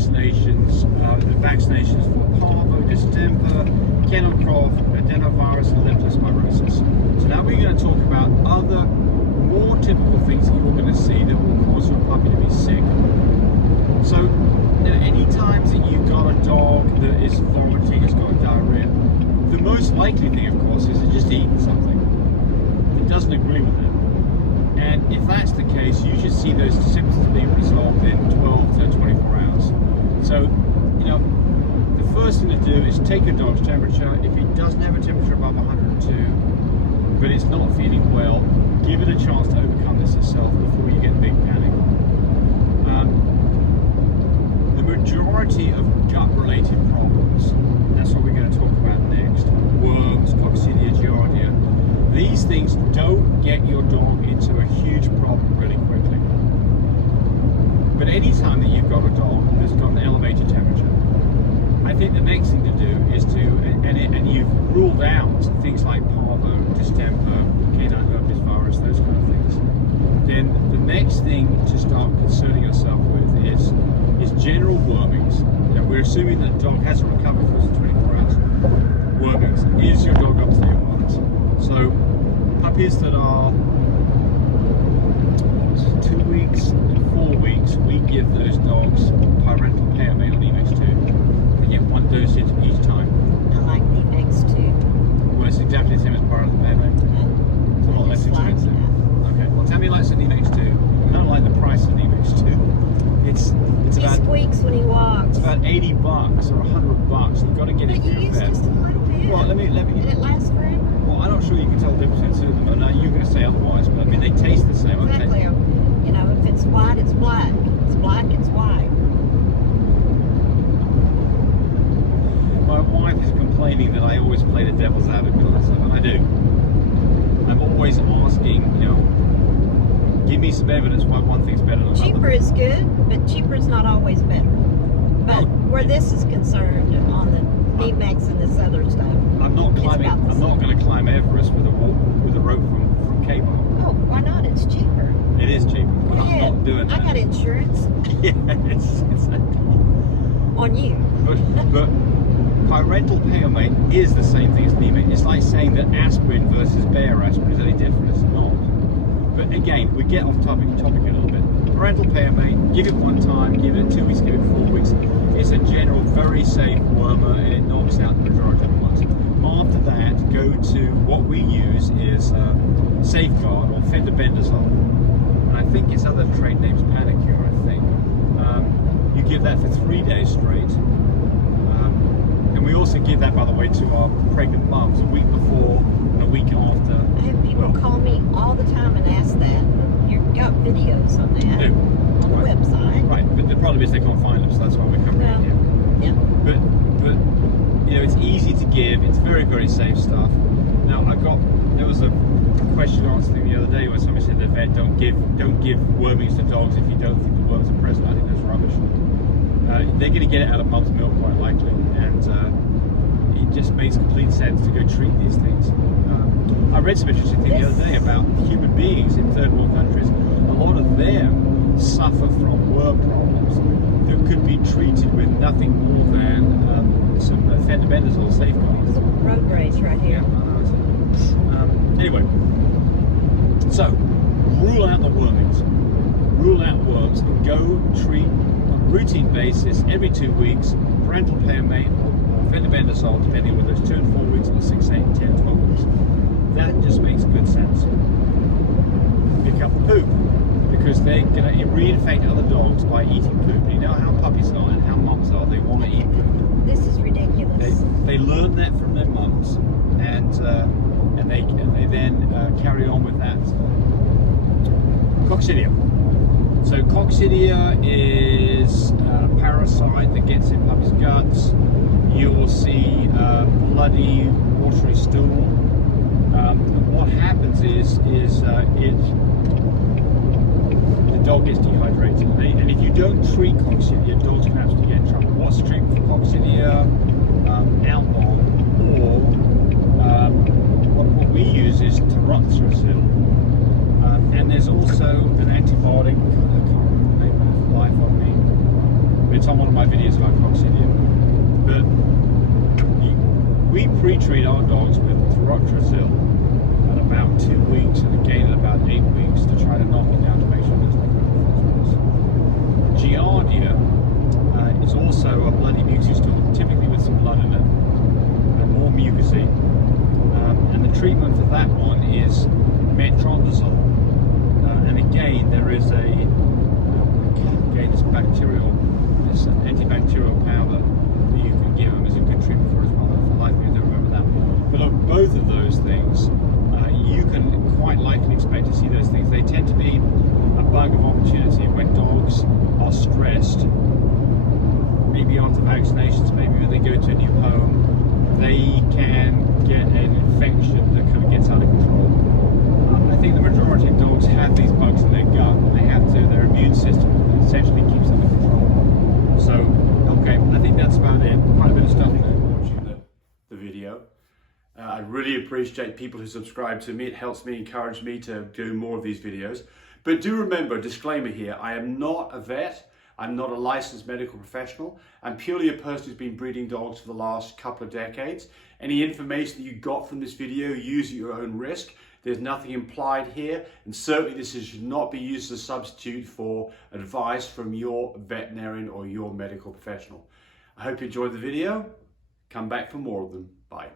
vaccinations, the vaccinations for parvo, distemper, kennel cough, adenovirus, and leptospirosis. So now we're going to talk about other more typical things that you're going to see that will cause your puppy to be sick. So, any times that you've got a dog that is vomiting, has got diarrhea, the most likely thing, of course, is it's just eaten something that doesn't agree with it. And if that's the case, you should see those symptoms being resolved in 12 to 24 hours. So, the first thing to do is take a dog's temperature. If it doesn't have a temperature above 102, but it's not feeling well, give it a chance to overcome this itself before you get big panic. The majority of gut-related problems, that's what we're going to talk about next, worms, coccidia, giardia, these things don't get your dog into a huge problem really quickly. But any time that you've got a dog that's got an elevated temperature, I think the next thing to do is to, and you've ruled out things like parvo, distemper, canine herpes virus, those kind of things, then the next thing to start concerning yourself with is general wormings. We're assuming that the dog hasn't recovered for 24 hours. Wormings. Is your dog up to your marks? So puppies that are 2 weeks and 4 weeks, we give those dogs parental paramate on Emex2. They get one dosage each time. I like Emex2. Well, it's exactly the same as parental paramate. It's a lot less expensive. Okay, well, Tammy likes an Emex2. I don't like the price of an Emex2. It's he about, squeaks when he walks. it's about $80 or $100. You've got to get it But you for your use vet. just a little bit. Well, let me. And it lasts forever. Well, I'm not sure you can tell the difference between them. And you're going to say otherwise, but I mean they taste the same. Exactly. If it's white, it's black. If it's black, it's white. My wife is complaining that I always play the devil's advocate on this stuff, and I do. I'm always asking, give me some evidence why one thing's better than another. Cheaper is good, but cheaper is not always better. But where this is concerned, on the Emex and this other stuff, I'm not climbing. about the I'm not going to climb Everest with a rope from Cape. oh, why not? It's cheaper. It is cheaper, but Go I'm ahead. not doing that. I got insurance Yeah, it's on you. but parental paramate is the same thing as Emex. It's like saying that aspirin versus Bayer aspirin is any different. It's not. But again, we get off topic a little bit. Parental paramate, give it one time, give it 2 weeks, give it 4 weeks. It's a general, very safe wormer, and it knocks out the majority of the ones. After that, go to what we use is Safeguard or fendobendazole. And I think its other trade name's Panicure, I think. You give that for 3 days straight. And we also give that, by the way, to our pregnant mums a week before and a week after. I have people call me all the time and ask that. You've got videos on that on the website. Right, but the problem is they can't find them, so that's why we're covering it here. Yeah. But it's easy to give. It's very, very safe stuff. Now there was a question answer thing the other day where somebody said the vet don't give wormings to dogs if you don't think the worms are present. I think that's rubbish. They're going to get it out of mum's milk quite likely, and it just makes complete sense to go treat these things. I read some interesting thing the other day about human beings in third world countries. A lot of them suffer from worm problems that could be treated with nothing more than some fendobendazole Safeguards. Road rage right here. Anyway, so rule out the wormings, rule out worms, and go treat on a routine basis every 2 weeks, parental paramate or fendobendazole, depending on whether it's 2 and 4 weeks or 6, 8, 10, 12 weeks. That just makes good sense. Pick up the poop, because they're going to reinfect other dogs by eating poop. You know how puppies are and how mums are, they want to eat poop. This is ridiculous. They learn that from their mums, and they then carry on with that. Coccidia. So coccidia is a parasite that gets in puppies' guts. You will see bloody, watery stool. What happens is the dog gets dehydrated, and if you don't treat coccidia, dogs can actually get in trouble. What's the treatment for coccidia? Almond, or what we use is Taroxazil. And there's also an antibiotic, I can't remember the name of life of me, It's on one of my videos about coccidium. But we pre-treat our dogs with Toroxazil at about 2 weeks, and again at about 8 weeks, to try to knock it down to make sure there's no further. Giardia is also a bloody mucus stool, typically with some blood in it, and more mucousy. And the treatment for that one is metronidazole. And again, there is this bacterial, this antibacterial powder that you can give them as a good treatment for as well. For life, you don't remember that. But look, both of those things, you can quite likely expect to see those things. They tend to be a bug of opportunity when dogs are stressed, maybe after vaccinations, maybe when they go to a new home, they can get an infection that kind of gets out of control. I think the majority of dogs have these bugs in their gut, and they have to, their immune system essentially keeps them in control. So, okay, I think that's about it. Quite a bit of stuff there. Watching the video. I really appreciate people who subscribe to me. It helps me, encourage me to do more of these videos. But do remember, disclaimer here, I am not a vet. I'm not a licensed medical professional. I'm purely a person who's been breeding dogs for the last couple of decades. Any information that you got from this video, use at your own risk. There's nothing implied here, and certainly this should not be used as a substitute for advice from your veterinarian or your medical professional. I hope you enjoyed the video. Come back for more of them. Bye.